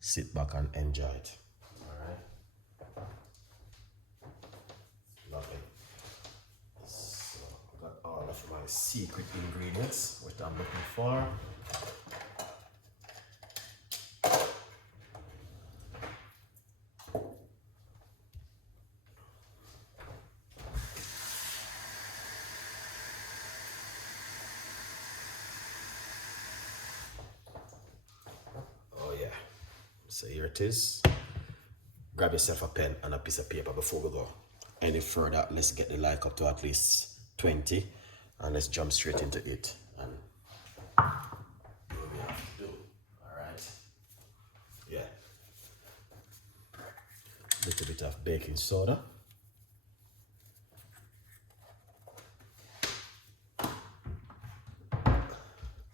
sit back and enjoy it. Alright. Lovely. So I got all of my secret ingredients, which I'm looking for. Oh yeah. So here it is. Grab yourself a pen and a piece of paper before we go any further. Let's get the like up to at least 20 and let's jump straight into it and do what we have to do. Alright. Yeah. Little bit of baking soda.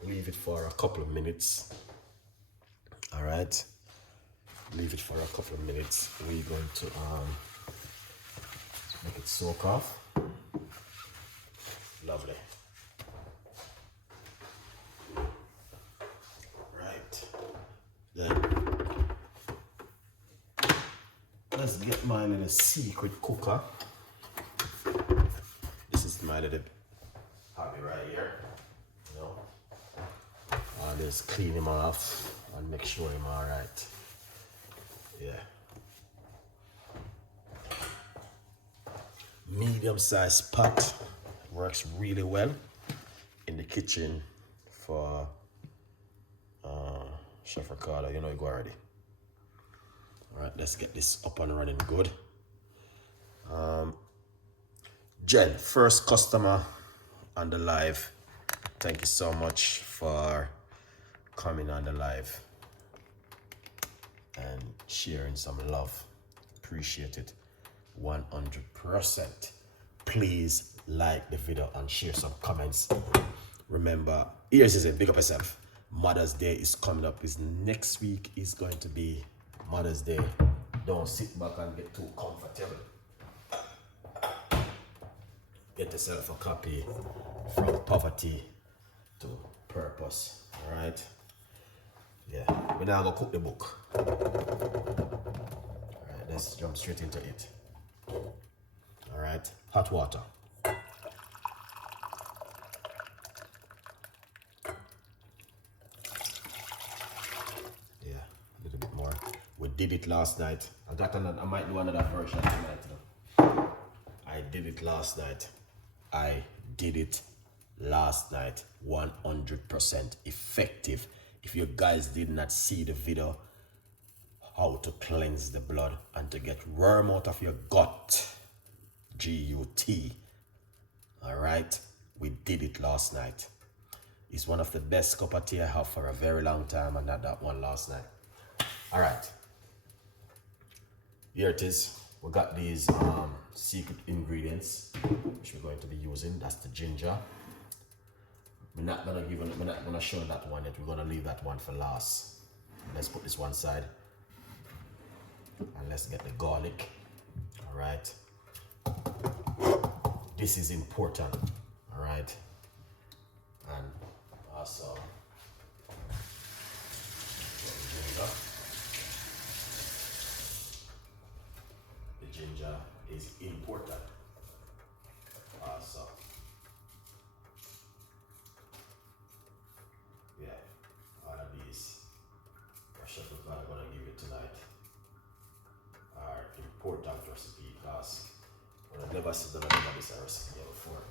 Leave it for a couple of minutes. Alright. Leave it for a couple of minutes. We're going to make it soak off. Lovely. Right. Then let's get my little secret cooker. This is my little hobby right here. You know, I'll just clean him off and make sure I'm all right. Yeah. Medium-sized pot works really well in the kitchen for Chef Ricardo. You know you go already. All right, let's get this up and running good. Jen, first customer on the live. Thank you so much for coming on the live and sharing some love. Appreciate it 100%. Please like the video and share some comments. Remember, here's it, big up yourself. Mother's Day is coming up. Is next week is going to be Mother's Day. Don't sit back and get too comfortable. Get yourself a copy From Poverty to Purpose. All right. Yeah, we're now gonna cook the book. All right, let's jump straight into it. All right, hot water. Yeah, a little bit more. We did it last night. I might do another version tonight. I did it last night. 100% effective. If you guys did not see the video, how to cleanse the blood and to get worm out of your gut, G-U-T. All right, we did it last night. It's one of the best cup of tea I have for a very long time, and not that one last night. All right, here it is. We got these secret ingredients which we're going to be using. That's the ginger. We're not gonna show that one yet. We're gonna leave that one for last. Let's put this one side and let's get the garlic. All right, this is important. All right, and also ginger. The ginger is important also. Yeah, all of these Chef Ricardo are gonna give you tonight are important recipe because I've never seen this recipe before.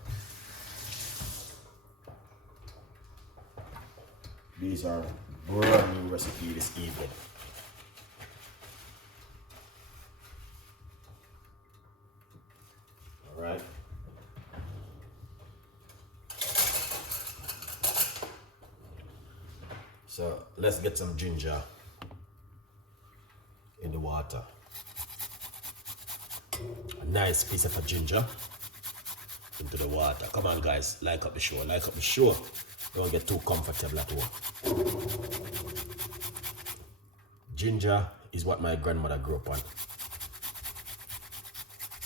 These are brand new recipe this evening. All right. So let's get some ginger in the water. A nice piece of a ginger into the water. Come on guys, like up the show, like up the show. Don't get too comfortable at home. Ginger is what my grandmother grew up on.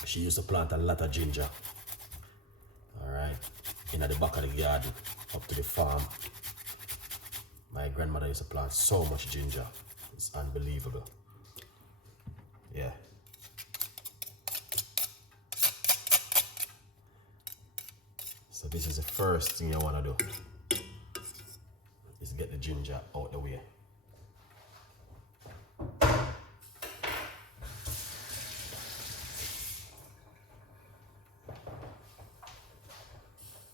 She used to plant a lot of ginger. All right, in the back of the garden, up to the farm. My grandmother used to plant so much ginger. It's unbelievable. Yeah. So this is the first thing you want to do, is get the ginger out the way.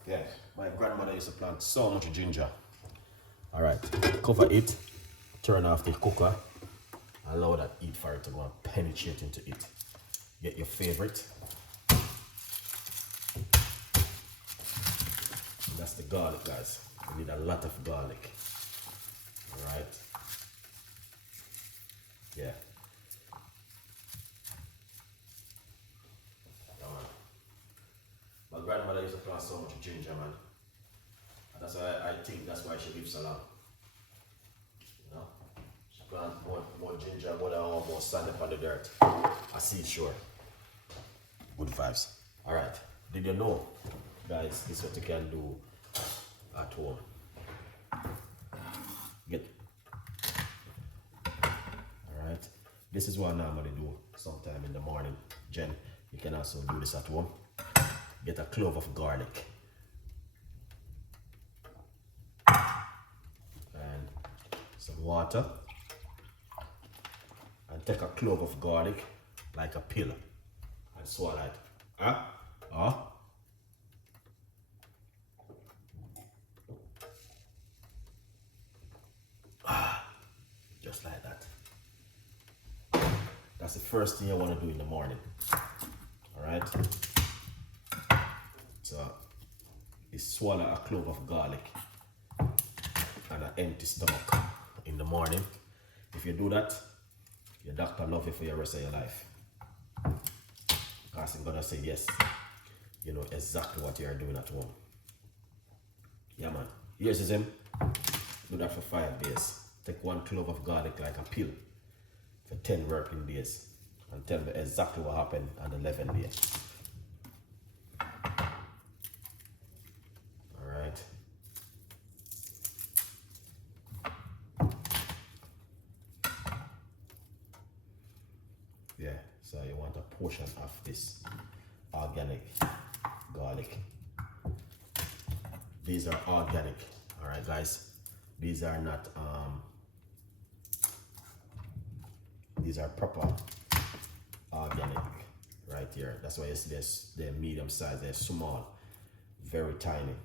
Yeah, my grandmother used to plant so much ginger. All right, cover it, turn off the cooker, allow that heat for it to go and penetrate into it. Get your favorite. And that's the garlic, guys. We need a lot of garlic. All right. Yeah. Come on. My grandmother used to plant so much ginger, man. And that's why I think that's why she lives so long. You know? She plants more ginger, more sand upon the dirt. I see, sure. Good vibes. All right. Did you know, guys, this is what you can do at home. Alright, this is what I normally do sometime in the morning. Jen, you can also do this at home. Get a clove of garlic and some water, and take a clove of garlic like a pill and swallow it. Just like that. That's the first thing you want to do in the morning. Alright? So, you swallow a clove of garlic and an empty stomach in the morning. If you do that, your doctor love you for the rest of your life. Because he's gonna say, yes, you know exactly what you are doing at home. Yeah, man. Here's him. Do that for 5 days. Take 1 clove of garlic like a pill for 10 working days, and tell me exactly what happened on the 11th day. Alright. Yeah, so you want a portion of this organic garlic. These are organic, alright guys. These are not these are proper organic right here. That's why you see they're medium size, they're small, very tiny.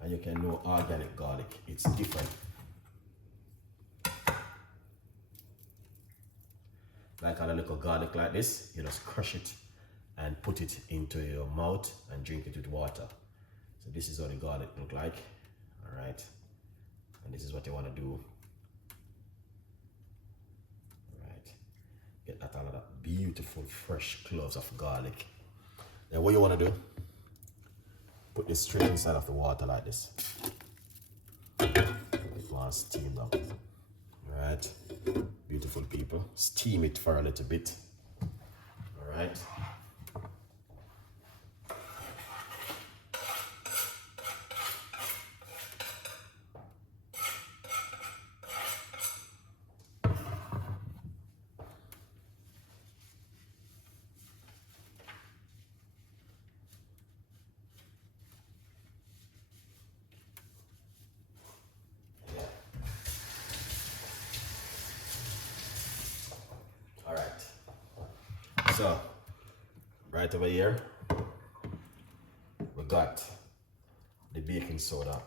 And you can know organic garlic, it's different. Like a little garlic like this, you just crush it and put it into your mouth and drink it with water. So this is what the garlic look like. All right. And this is what you want to do. All right. Get that all of that beautiful fresh cloves of garlic. Then what you want to do, put this straight inside of the water like this. It wants steam up. All right. Beautiful people. Steam it for a little bit. All right. So, right over here, we got the baking soda,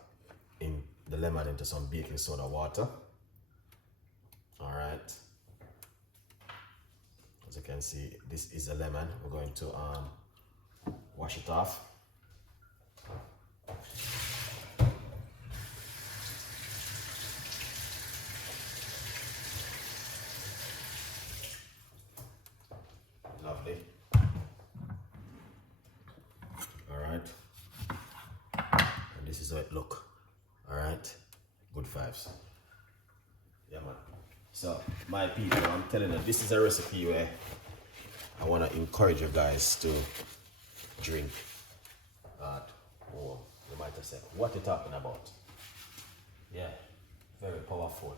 in the lemon into some baking soda water. All right. As you can see, this is a lemon. We're going to wash it off. Lovely. All right. And this is how it look. All right. Good vibes. Yeah, man. So, my people, I'm telling you, this is a recipe where I want to encourage you guys to drink at home. You might have said, what are you talking about? powerful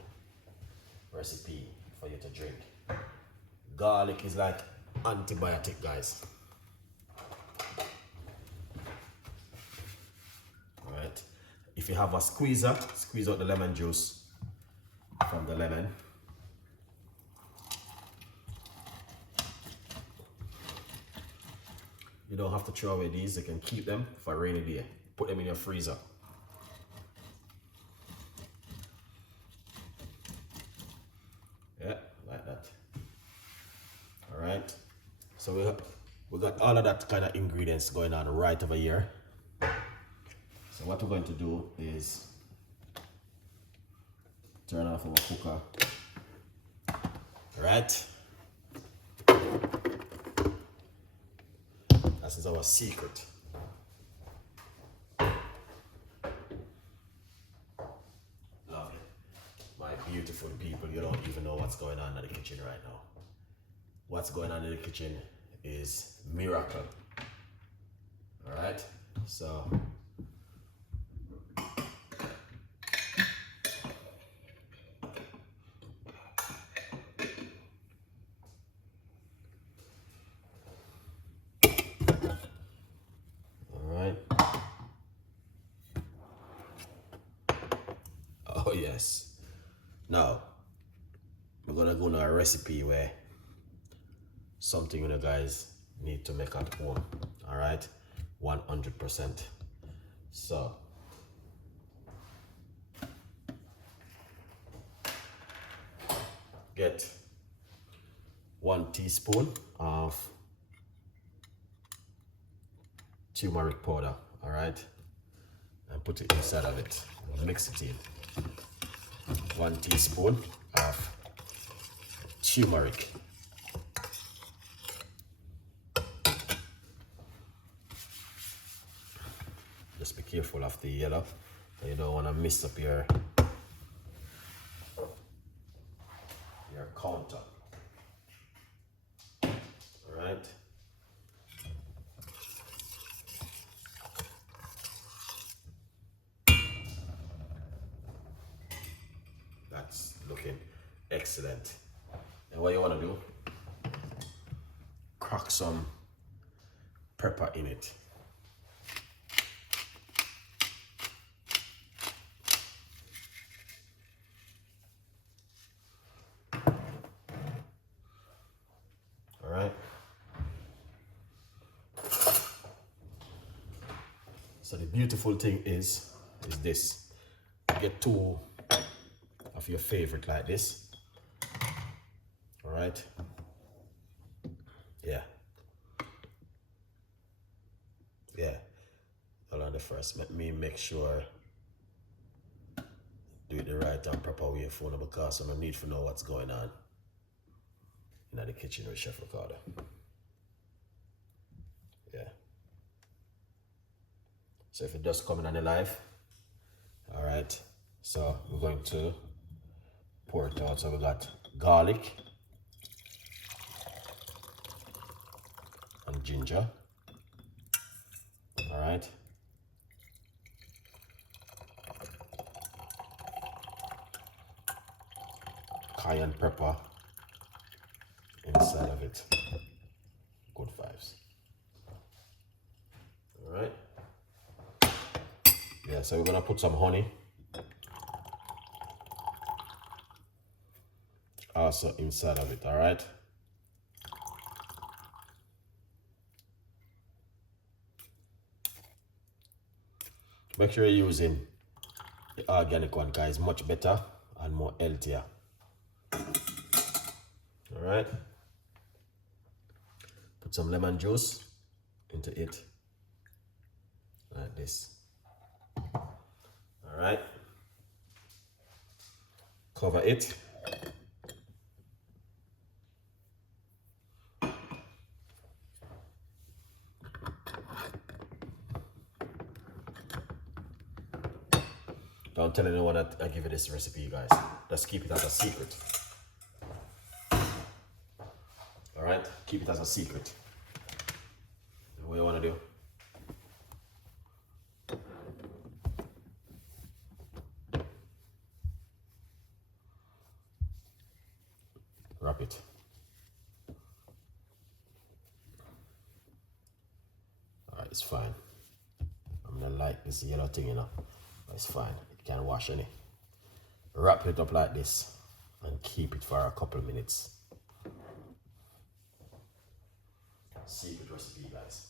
recipe for you to drink. Garlic is like antibiotic, guys. Alright. If you have a squeezer, squeeze out the lemon juice from the lemon. You don't have to throw away these, you can keep them for a rainy day. Put them in your freezer. Yeah, like that. Alright. So we got all of that kind of ingredients going on right over here. So what we're going to do is turn off our cooker. Right? This is our secret. Lovely. My beautiful people, you don't even know what's going on in the kitchen right now. What's going on in the kitchen is miracle. Alright? So oh yes. Now we're gonna go to a recipe where something you guys need to make at home. Alright? 100%. So get 1 teaspoon of turmeric powder, alright? And put it inside of it. Mix it in. 1 teaspoon of turmeric. Just be careful of the yellow. You don't want to mess up your counter. Alright. That's looking excellent. And what you want to do, crack some pepper in it. Alright. So the beautiful thing is this. Get 2 of your favorite like this. Alright. Yeah. Yeah. Hold on the first. Let me make sure do it the right and proper way for now, because I don't need to know what's going on in the kitchen with Chef Ricardo. Yeah. So if it does come in on the live, alright. So we're going to pour it out. So we got garlic and ginger. Alright. Cayenne pepper inside of it. Good vibes. Alright. Yeah, so we're gonna put some honey also inside of it, alright? Make sure you're using the organic one, guys. Much better and more healthier. Alright. Put some lemon juice into it. Like this. Alright. Cover it. Don't tell anyone that I give you this recipe, you guys. Just keep it as a secret. Alright? Keep it as a secret. What you want to do? wrap it. Alright, it's fine. I'm gonna like this yellow thing, you know. But it's fine. It can't wash any. Wrap it up like this and keep it for a couple of minutes. Secret recipe, guys.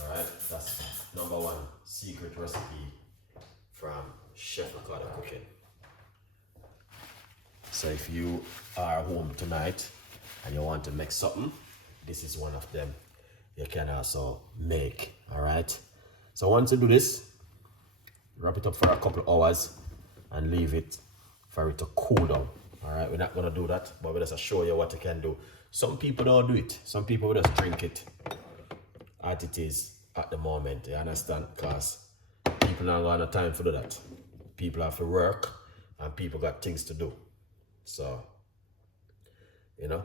Alright, that's number one secret recipe from Chef Ricardo Cooking. So if you are home tonight and you want to make something, this is one of them you can also make. All right, so once you do this, wrap it up for a couple of hours and leave it for it to cool down. All right, we're not gonna do that, but we're just show you what you can do. Some people don't do it. Some people will just drink it as it is at the moment. You understand? Because people don't got no time for that. People have to work and people got things to do. So, you know,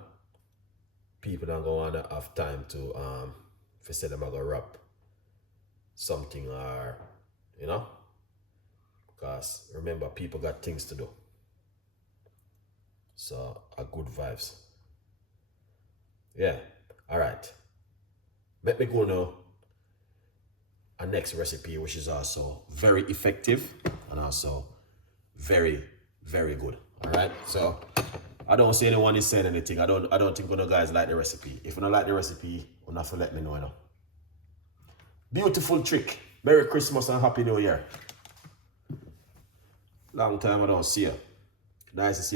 people don't go on to have time to if you say them are gonna wrap something, or you know, because remember, people got things to do. So a good vibes. Yeah. All right. Let me go now. Our next recipe, which is also very effective and also very, very good. All right. So I don't see anyone is saying anything. I don't think you guys like the recipe. If you don't like the recipe, you have to let me know. You know. Beautiful trick. Merry Christmas and Happy New Year. Long time I don't see you. Nice to see you.